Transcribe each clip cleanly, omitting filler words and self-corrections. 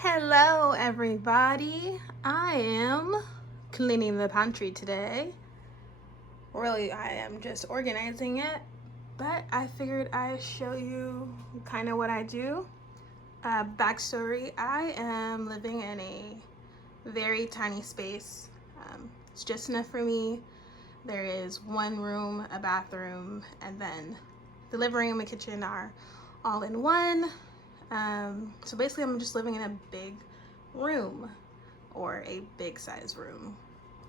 Hello everybody. I am cleaning the pantry today. Really, I am just organizing it, but I figured I'd show you kind of what I do. Backstory, I am living in a very tiny space. It's just enough for me. There is one room, a bathroom, and then the living room and kitchen are all in one. So basically I'm just living in a big room, or a big size room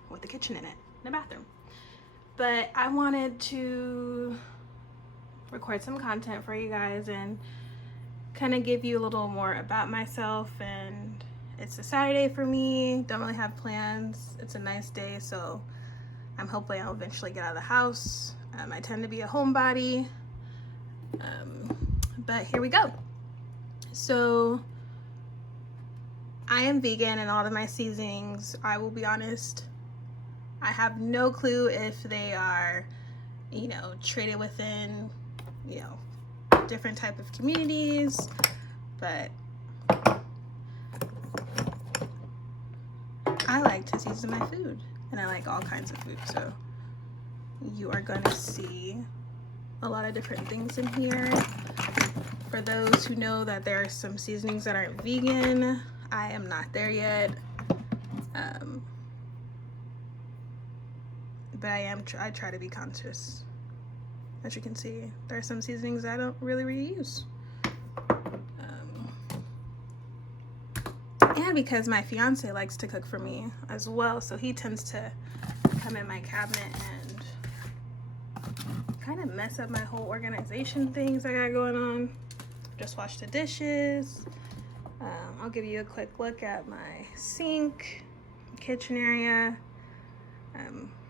with a kitchen in it and a bathroom. But I wanted to record some content for you guys and kind of give you a little more about myself. And it's a Saturday for me, don't really have plans. It's a nice day, so I'm hoping I'll eventually get out of the house. I tend to be a homebody, but here we go. So I am vegan, and all of my seasonings, I will be honest, I have no clue if they are, traded within, different type of communities, but I like to season my food, and I like all kinds of food, so you are going to see a lot of different things in here. For those who know that there are some seasonings that aren't vegan, I am not there yet. But I try to be conscious. As you can see, there are some seasonings I don't really reuse. And because my fiance likes to cook for me as well, so he tends to come in my cabinet and kind of mess up my whole organization things I got going on. Just wash the dishes. I'll give you a quick look at my sink, kitchen area.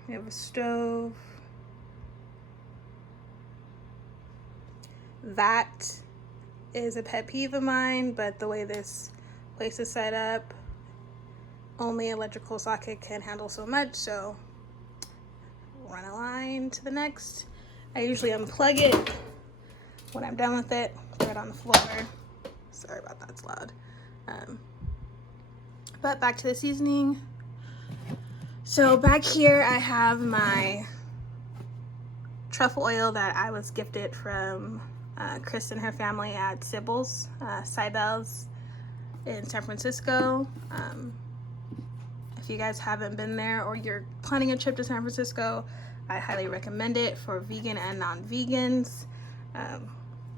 We have a stove. That is a pet peeve of mine, but the way this place is set up, only electrical socket can handle so much, so run a line to the next. I usually unplug it when I'm done with it, throw it on the floor. Sorry about that, it's loud. But back to the seasoning. So back here I have my truffle oil that I was gifted from Chris and her family at Sybil's, Cybel's in San Francisco. If you guys haven't been there, or you're planning a trip to San Francisco, I highly recommend it for vegan and non-vegans.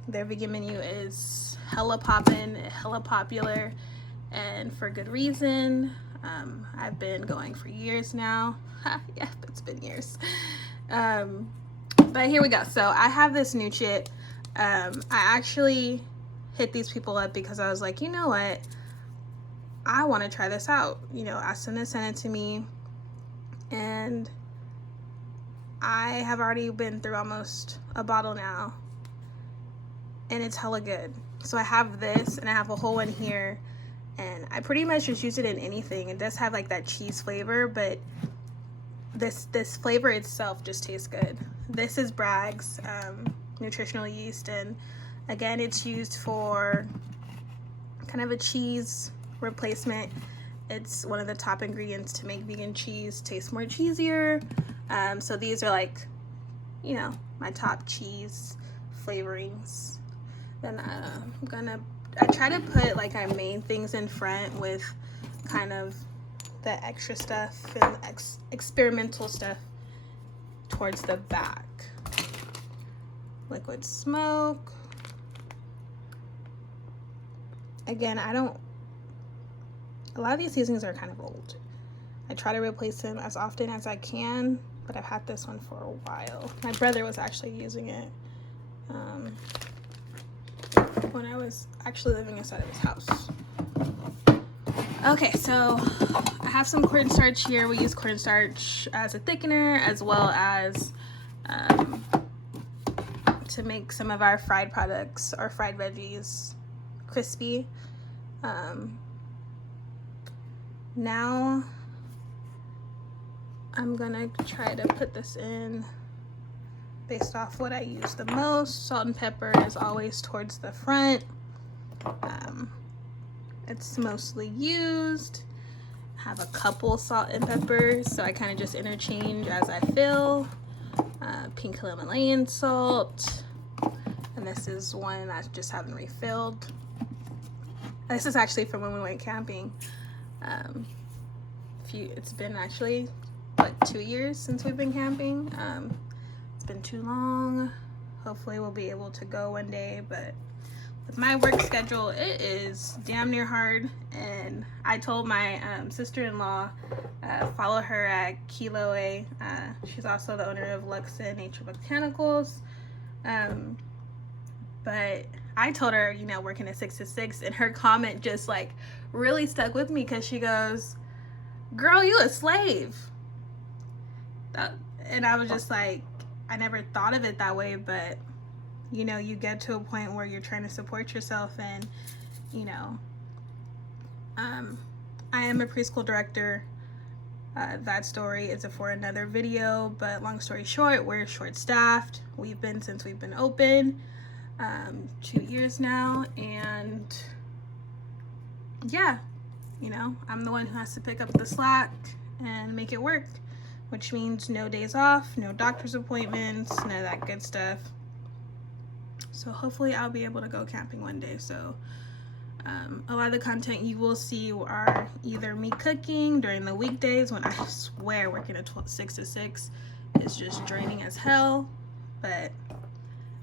Their vegan menu is hella poppin', hella popular, and for good reason. I've been going for years now. Yeah, it's been years. But here we go. So I have this new chip. I actually hit these people up because I was like, you know what? I want to try this out. Asked them to send it to me, and I have already been through almost a bottle now, and it's hella good. So I have this, and I have a whole one here, and I pretty much just use it in anything. It does have like that cheese flavor, but this flavor itself just tastes good. This is Bragg's nutritional yeast, and again, it's used for kind of a cheese replacement. It's one of the top ingredients to make vegan cheese taste more cheesier. So these are like, my top cheese flavorings. Then I try to put like our main things in front with kind of the extra stuff and experimental stuff towards the back. Liquid smoke. Again, a lot of these seasonings are kind of old. I try to replace them as often as I can, but I've had this one for a while. My brother was actually using it when I was actually living inside of his house. Okay, so I have some cornstarch here. We use cornstarch as a thickener, as well as to make some of our fried products or fried veggies crispy. Now I'm gonna try to put this in based off what I use the most. Salt and pepper is always towards the front. it's mostly used. Have a couple salt and peppers, so I kind of just interchange as I fill. Pink Himalayan salt, and this is one I just haven't refilled. This is actually from when we went camping. It's been actually like 2 years since we've been camping. It's been too long. Hopefully we'll be able to go one day, but with my work schedule, it is damn near hard. And I told my sister-in-law, follow her at Kilo A. She's also the owner of Luxa Nature Botanicals. But I told her, you know, working at 6 to 6, and her comment just like really stuck with me, because she goes, "Girl, you a slave." And I was just like, I never thought of it that way, but you know, you get to a point where you're trying to support yourself, and you know, I am a preschool director. That story is for another video, but long story short, we're short-staffed. We've been since we've been open 2 years now, and yeah, you know, I'm the one who has to pick up the slack and make it work, which means no days off, no doctor's appointments, none of that good stuff. So hopefully I'll be able to go camping one day. So a lot of the content you will see are either me cooking during the weekdays, when I swear working at 6 to 6 is just draining as hell, but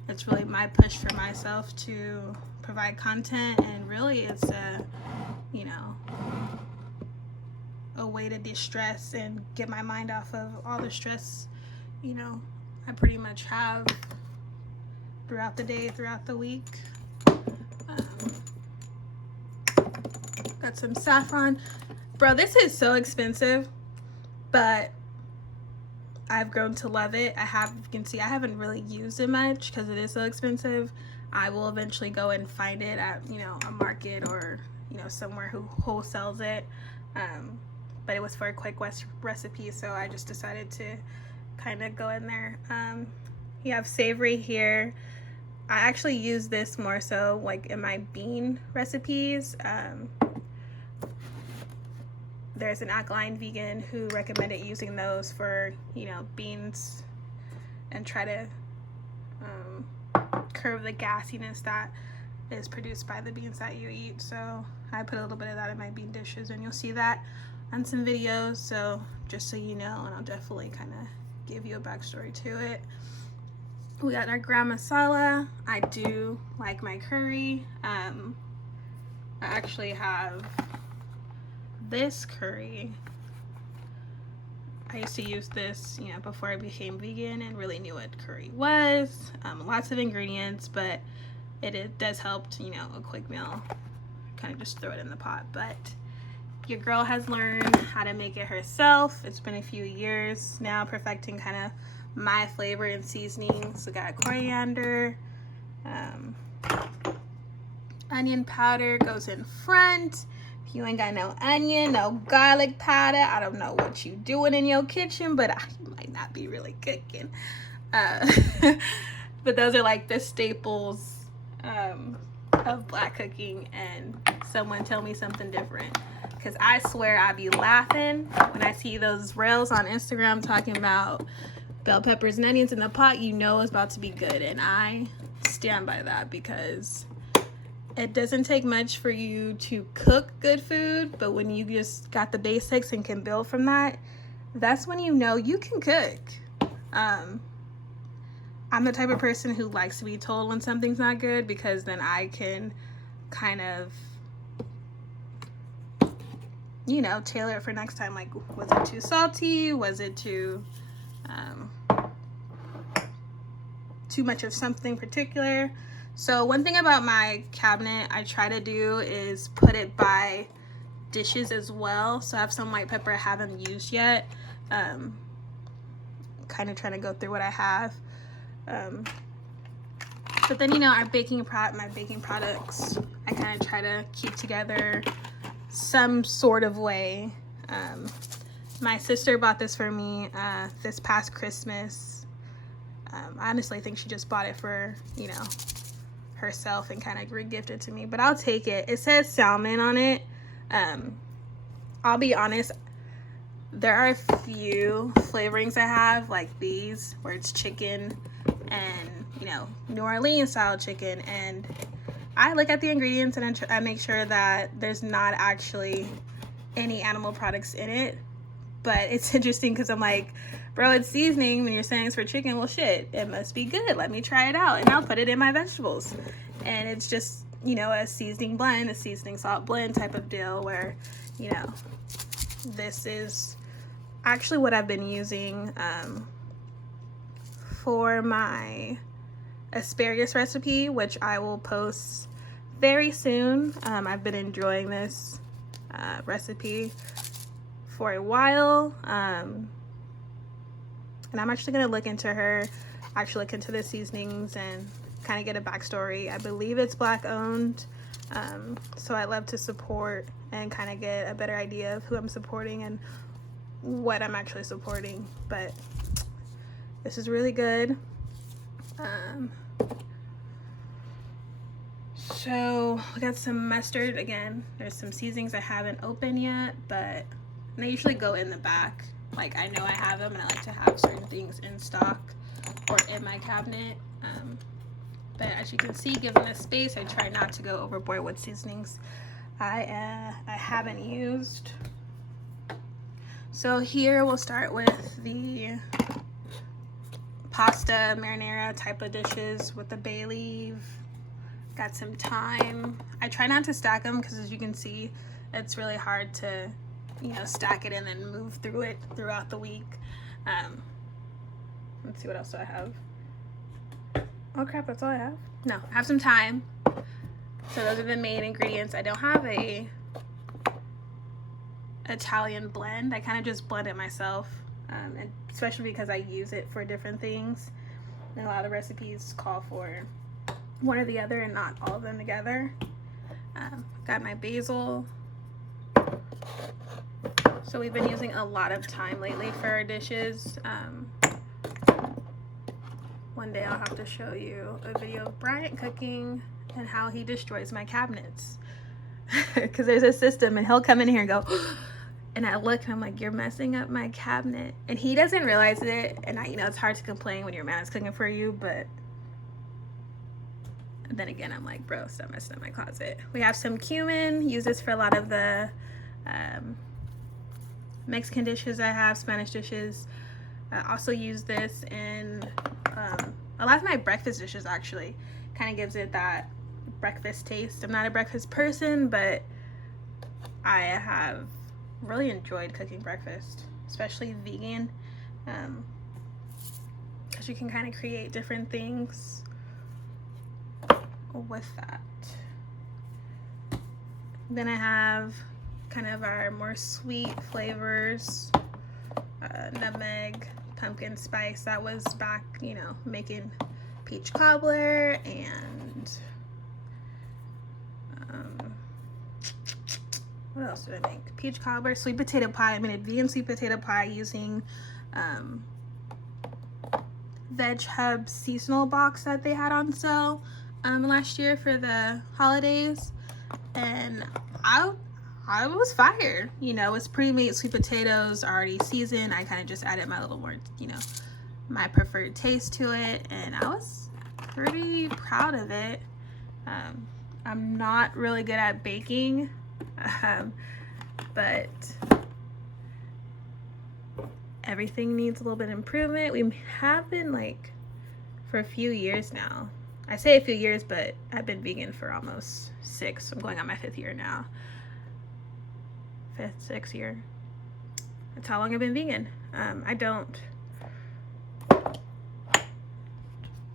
it's really my push for myself to provide content, and really it's a, you know, a way to de-stress and get my mind off of all the stress, you know, I pretty much have throughout the day, throughout the week. Got some saffron. Bro, this is so expensive, but I've grown to love it. You can see I haven't really used it much because it is so expensive. I will eventually go and find it at, you know, a market or, you know, somewhere who wholesales it. But it was for a quick recipe, so I just decided to kind of go in there. You have savory here. I actually use this more so like in my bean recipes. There's an alkaline vegan who recommended using those for, you know, beans, and try to curb the gassiness that is produced by the beans that you eat. So I put a little bit of that in my bean dishes, and you'll see that on some videos. So just so you know, and I'll definitely kind of give you a backstory to it. We got our gram masala. I do like my curry. I actually have this curry. I used to use this, you know, before I became vegan and really knew what curry was. Lots of ingredients, but it does help to, you know, a quick meal. Kind of just throw it in the pot. But your girl has learned how to make it herself. It's been a few years now perfecting kind of my flavor and seasonings. We got coriander, onion powder goes in front. If you ain't got no onion, no garlic powder, I don't know what you doing in your kitchen, but I might not be really cooking. But those are like the staples of black cooking, and someone tell me something different, because I swear I be laughing when I see those reels on Instagram talking about bell peppers and onions in the pot. You know it's about to be good, and I stand by that, because it doesn't take much for you to cook good food, but when you just got the basics and can build from that, that's when you know you can cook. I'm the type of person who likes to be told when something's not good, because then I can kind of, you know, tailor it for next time. Like, was it too salty? Was it too much of something particular? So one thing about my cabinet I try to do is put it by dishes as well. So I have some white pepper I haven't used yet. Kind of trying to go through what I have. But then, you know, my baking products, I kind of try to keep together some sort of way. My sister bought this for me this past Christmas. I honestly think she just bought it for, you know, herself and kind of re-gift it to me, but I'll take it. It says salmon on it. I'll be honest, there are a few flavorings I have, like these, where it's chicken and, you know, New Orleans style chicken, and I look at the ingredients and I make sure that there's not actually any animal products in it. But it's interesting because I'm like, bro, it's seasoning. When you're saying it's for chicken, well, shit, it must be good. Let me try it out, and I'll put it in my vegetables. And it's just, you know, a seasoning blend, a seasoning salt blend type of deal where, you know, this is actually what I've been using for my asparagus recipe, which I will post very soon. I've been enjoying this recipe for a while, and I'm actually going to look into the seasonings and kind of get a backstory. I believe it's Black owned, so I love to support and kind of get a better idea of who I'm supporting and what I'm actually supporting. But this is really good. So we got some mustard. Again, there's some seasonings I haven't opened yet, but they usually go in the back. Like, I know I have them, and I like to have certain things in stock or in my cabinet. But as you can see, given the space, I try not to go overboard with seasonings I haven't used. So here we'll start with the pasta marinara type of dishes with the bay leaf. Got some thyme. I try not to stack them because, as you can see, it's really hard to, you know, stack it and then move through it throughout the week. Let's see, what else do I have? Oh crap, that's all I have? No, I have some thyme. So those are the main ingredients. I don't have a Italian blend. I kind of just blend it myself, and especially because I use it for different things. And a lot of recipes call for one or the other and not all of them together. Got my basil. So we've been using a lot of thyme lately for our dishes. One day I'll have to show you a video of Bryant cooking and how he destroys my cabinets. Because there's a system, and he'll come in here and go, and I look and I'm like, you're messing up my cabinet. And he doesn't realize it. And you know, it's hard to complain when your man is cooking for you, but then again, I'm like, bro, stop messing up my closet. We have some cumin. Use this for a lot of the Mexican dishes I have, Spanish dishes. I also use this in a lot of my breakfast dishes, actually. Kind of gives it that breakfast taste. I'm not a breakfast person, but I have really enjoyed cooking breakfast, especially vegan, because you can kind of create different things with that. Then I have kind of our more sweet flavors, nutmeg, pumpkin spice. That was back, you know, making peach cobbler, and what else did I make? Peach cobbler, sweet potato pie. I made a vegan sweet potato pie using Veg Hub seasonal box that they had on sale last year for the holidays, and I was fire. You know, it's pre-made sweet potatoes, already seasoned. I kind of just added my little more, you know, my preferred taste to it, and I was pretty proud of it. I'm not really good at baking, but everything needs a little bit of improvement. We have been, like, for a few years now. I say a few years, but I've been vegan for almost 6. I'm going on my 5th year now. 5th, 6th year. That's how long I've been vegan. I don't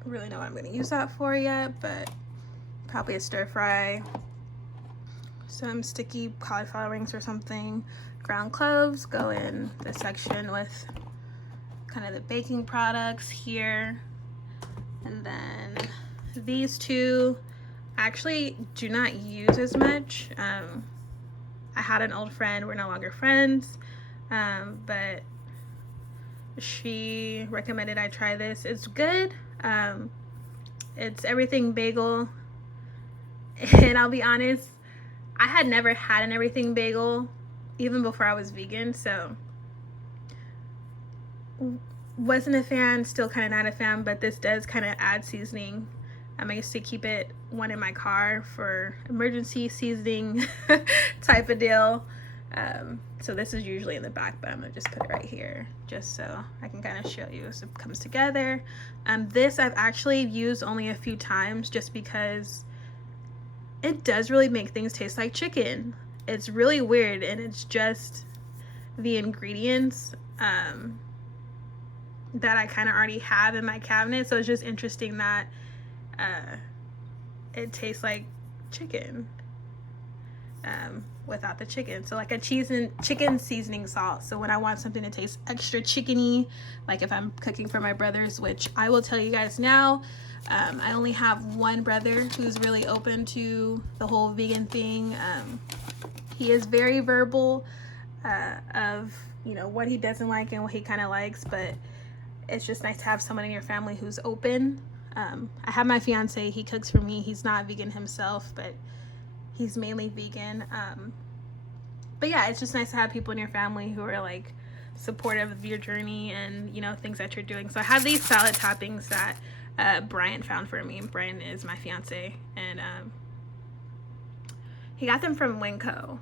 really know what I'm going to use that for yet, but probably a stir fry, some sticky cauliflower wings or something. Ground cloves go in this section with kind of the baking products here. And then these two I actually do not use as much. I had an old friend, we're no longer friends, but she recommended I try this. It's good. It's everything bagel. And I'll be honest, I had never had an everything bagel even before I was vegan, so wasn't a fan, still kind of not a fan, but this does kind of add seasoning. I used to keep one in my car for emergency seasoning type of deal. So this is usually in the back, but I'm gonna just put it right here just so I can kind of show you as it comes together. This I've actually used only a few times just because it does really make things taste like chicken. It's really weird, and it's just the ingredients that I kind of already have in my cabinet. So it's just interesting that it tastes like chicken without the chicken. So like a chicken seasoning sauce. So when I want something to taste extra chickeny, like if I'm cooking for my brothers, which I will tell you guys now, I only have one brother who's really open to the whole vegan thing. He is very verbal of, you know, what he doesn't like and what he kind of likes, but it's just nice to have someone in your family who's open. I have my fiance, he cooks for me. He's not vegan himself, but he's mainly vegan. But yeah, it's just nice to have people in your family who are like supportive of your journey and, you know, things that you're doing. So I have these salad toppings that Brian found for me. Brian is my fiance, and he got them from Winco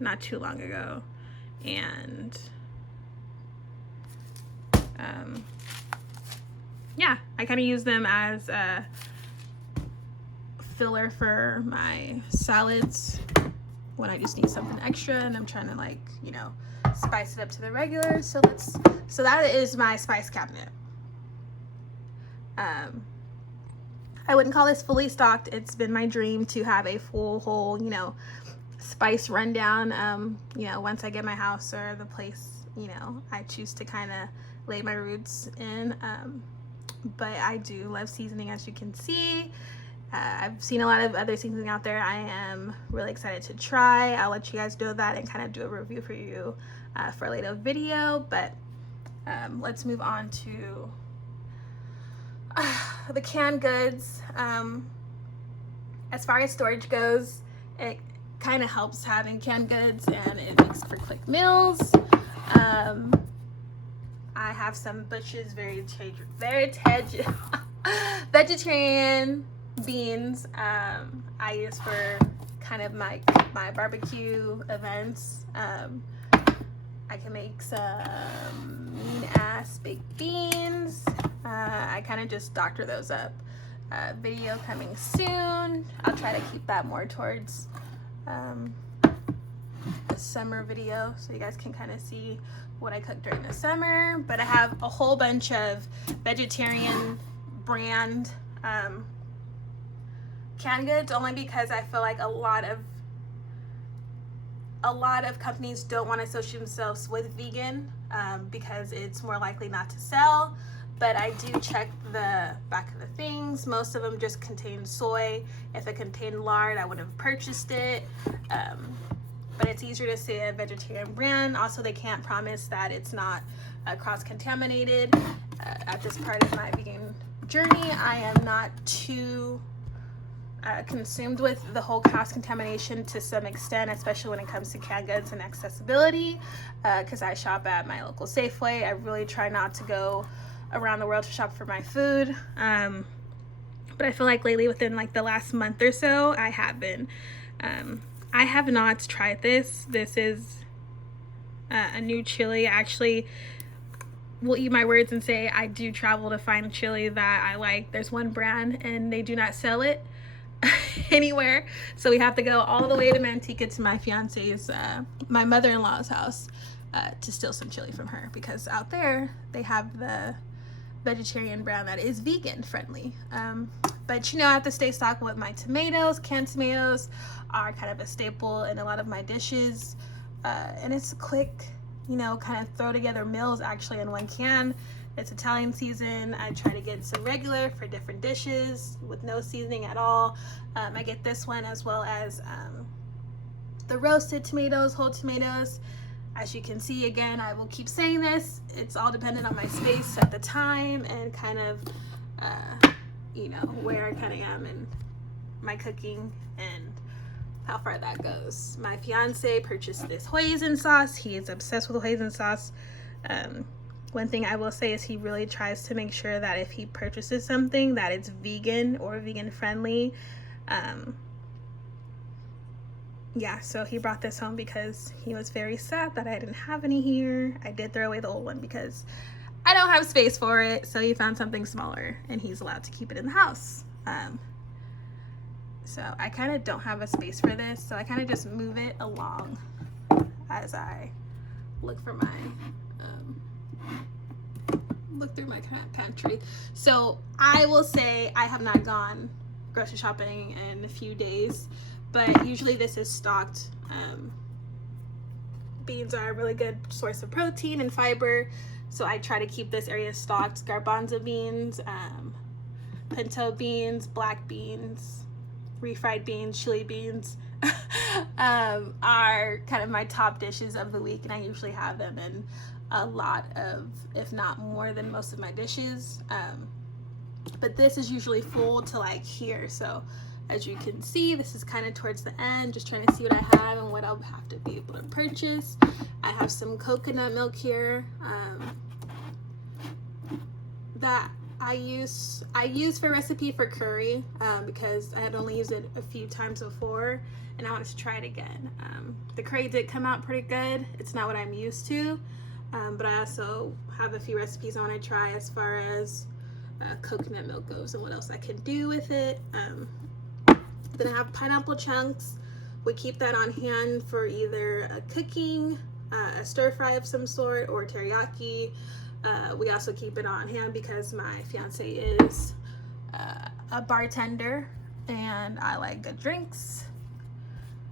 not too long ago. And yeah, I kind of use them as a filler for my salads when I just need something extra and I'm trying to, like, you know, spice it up to the regular. So that is my spice cabinet. I wouldn't call this fully stocked. It's been my dream to have a full whole, you know, spice rundown. You know, once I get my house or the place, you know, I choose to kind of lay my roots in. But I do love seasoning, as you can see. I've seen a lot of other seasoning out there. I am really excited to try. I'll let you guys know that and kind of do a review for you for a later video. But let's move on to the canned goods. As far as storage goes, it kind of helps having canned goods, and it makes for quick meals. I have some Bush's vegetarian beans I use for kind of my barbecue events. I can make some mean ass baked beans. I kind of just doctor those up. Video coming soon. I'll try to keep that more towards the summer video so you guys can kind of see what I cook during the summer. But I have a whole bunch of vegetarian brand canned goods, only because I feel like a lot of companies don't want to associate themselves with vegan because it's more likely not to sell. But I do check the back of the things. Most of them just contain soy. If it contained lard, I would have purchased it. But it's easier to say a vegetarian brand. Also, they can't promise that it's not cross-contaminated. At this part of my vegan journey, I am not too consumed with the whole cross-contamination to some extent, especially when it comes to canned goods and accessibility, because I shop at my local Safeway. I really try not to go around the world to shop for my food. But I feel like lately, within like the last month or so, I have been. I have not tried this. This is a new chili. I actually will eat my words and say I do travel to find chili that I like. There's one brand and they do not sell it anywhere. So we have to go all the way to Manteca to my fiance's, my mother-in-law's house to steal some chili from her, because out there they have the vegetarian brand that is vegan friendly. But you know, I have to stay stocked with my tomatoes. Canned tomatoes are kind of a staple in a lot of my dishes, and it's a quick, you know, kind of throw together meals actually in one can. It's Italian season. I try to get some regular for different dishes with no seasoning at all. I get this one as well as the roasted tomatoes, whole tomatoes. As you can see, again, I will keep saying this, it's all dependent on my space at the time and kind of, you know, where I kind of am in my cooking and how far that goes. My fiance purchased this Hoisin sauce. He is obsessed with Hoisin sauce. One thing I will say is he really tries to make sure that if he purchases something that it's vegan or vegan friendly. Yeah, so he brought this home because he was very sad that I didn't have any here. I did throw away the old one because I don't have space for it, so he found something smaller and he's allowed to keep it in the house. So I kind of don't have a space for this, so I kind of just move it along as I look for my look through my pantry. So I will say I have not gone grocery shopping in a few days, but usually this is stocked. Beans are a really good source of protein and fiber, so I try to keep this area stocked. Garbanzo beans, pinto beans, black beans, refried beans, chili beans are kind of my top dishes of the week, and I usually have them in a lot of, if not more than most of my dishes. But this is usually full to like here, so as you can see, this is kind of towards the end, just trying to see what I have and what I'll have to be able to purchase. I have some coconut milk here that I use for recipe for curry because I had only used it a few times before and I wanted to try it again. The curry did come out pretty good. It's not what I'm used to, but I also have a few recipes I want to try as far as coconut milk goes and what else I can do with it. Then I have pineapple chunks. We keep that on hand for either a cooking, a stir fry of some sort, or teriyaki. We also keep it on hand because my fiance is a bartender and I like good drinks.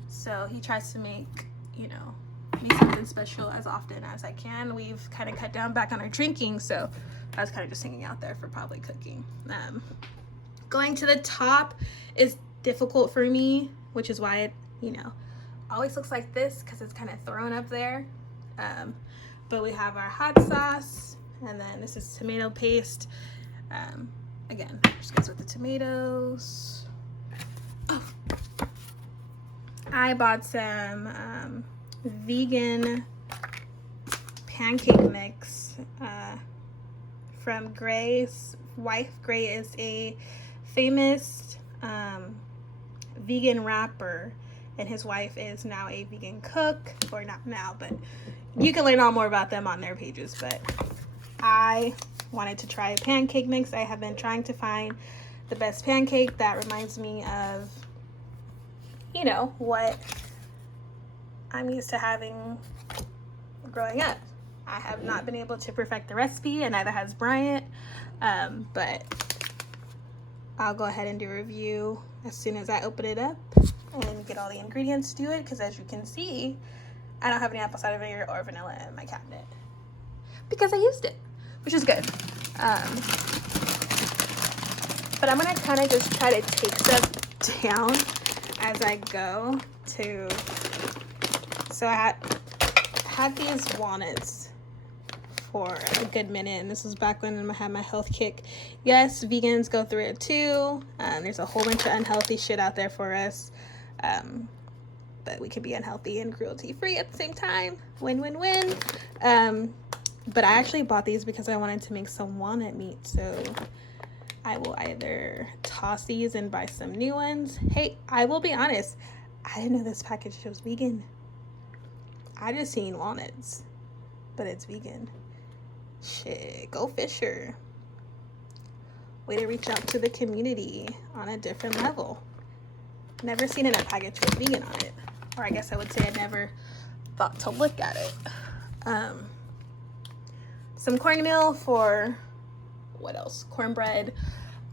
So he tries to make, you know, me something special as often as I can. We've kind of cut down back on our drinking, so I was kind of just hanging out there for probably cooking. Going to the top is difficult for me, which is why it, you know, always looks like this because it's kind of thrown up there. But we have our hot sauce, and then this is tomato paste. Again, just goes with the tomatoes. Oh, I bought some vegan pancake mix from Gray's wife. Gray is a famous vegan rapper, and his wife is now a vegan cook, or not now, but you can learn all more about them on their pages. But I wanted to try a pancake mix. I have been trying to find the best pancake that reminds me of, you know, what I'm used to having growing up. I have not been able to perfect the recipe, and neither has Bryant, but I'll go ahead and do a review as soon as I open it up and get all the ingredients to do it, because as you can see, I don't have any apple cider vinegar or vanilla in my cabinet because I used it, which is good. But I'm gonna kind of just try to take stuff down as I go to, so I had these walnuts for a good minute, and this was back when I had my health kick. Yes, vegans go through it too. There's a whole bunch of unhealthy shit out there for us, but we can be unhealthy and cruelty free at the same time. Win win win. But I actually bought these because I wanted to make some walnut meat, so I will either toss these and buy some new ones. Hey, I will be honest, I didn't know this package was vegan. I just seen walnuts, but it's vegan. Shit, go Fisher. Way to reach out to the community on a different level. Never seen it in a package with vegan on it. Or I guess I would say I never thought to look at it. Some cornmeal for, what else? Cornbread.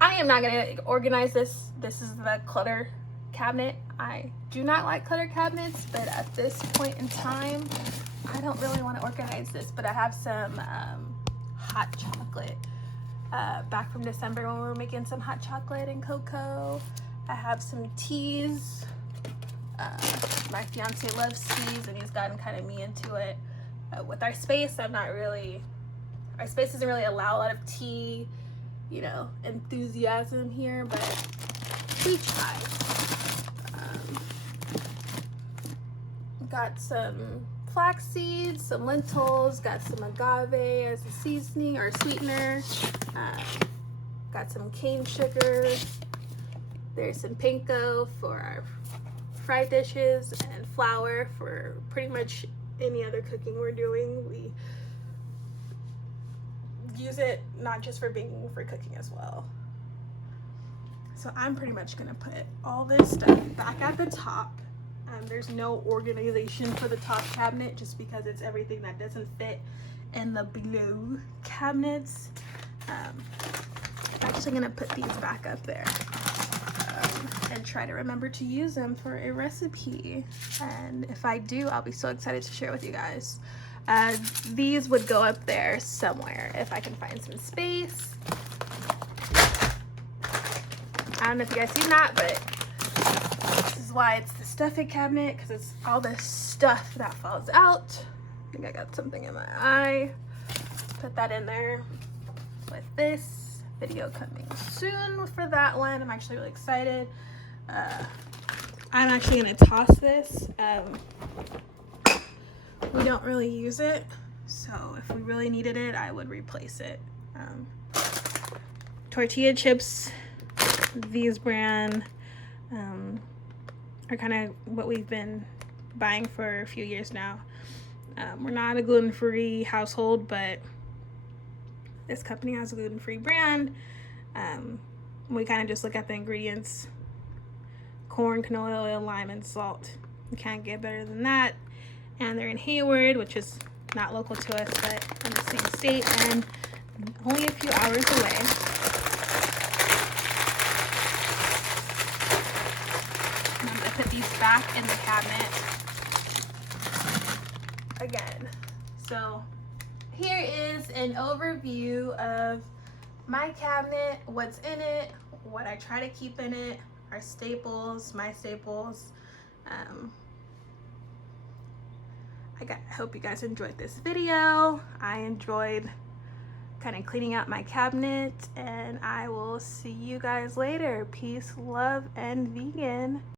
I am not gonna organize this. This is the clutter cabinet. I do not like clutter cabinets, but at this point in time, I don't really want to organize this. But I have some hot chocolate back from December when we were making some hot chocolate and cocoa. I have some teas. My fiance loves teas, and he's gotten kind of me into it. With our space, our space doesn't really allow a lot of tea, you know, enthusiasm here, but bleach dye. Got some flax seeds, some lentils, got some agave as a seasoning or sweetener, got some cane sugar, there's some panko for our fried dishes, and flour for pretty much any other cooking we're doing. We use it not just for baking, for cooking as well. So I'm pretty much gonna put all this stuff back at the top. There's no organization for the top cabinet just because it's everything that doesn't fit in the below cabinets. I'm actually gonna put these back up there and try to remember to use them for a recipe. And if I do, I'll be so excited to share with you guys. These would go up there somewhere if I can find some space. I don't know if you guys seen that, but this is why it's the stuffing cabinet, because it's all this stuff that falls out. I think I got something in my eye. Put that in there with this video coming soon for that one. I'm actually really excited. I'm actually gonna toss this. We don't really use it, so if we really needed it, I would replace it. Tortilla Chips, these brand, are kind of what we've been buying for a few years now. We're not a gluten-free household, but this company has a gluten-free brand. We kind of just look at the ingredients: corn, canola oil, lime, and salt. You can't get better than that. And they're in Hayward, which is not local to us, but in the same state and only a few hours away. And I'm gonna put these back in the cabinet again. So here is an overview of my cabinet, what's in it, what I try to keep in it, our staples, my staples. I hope you guys enjoyed this video. I enjoyed kind of cleaning out my cabinet, and I will see you guys later. Peace, love, and vegan.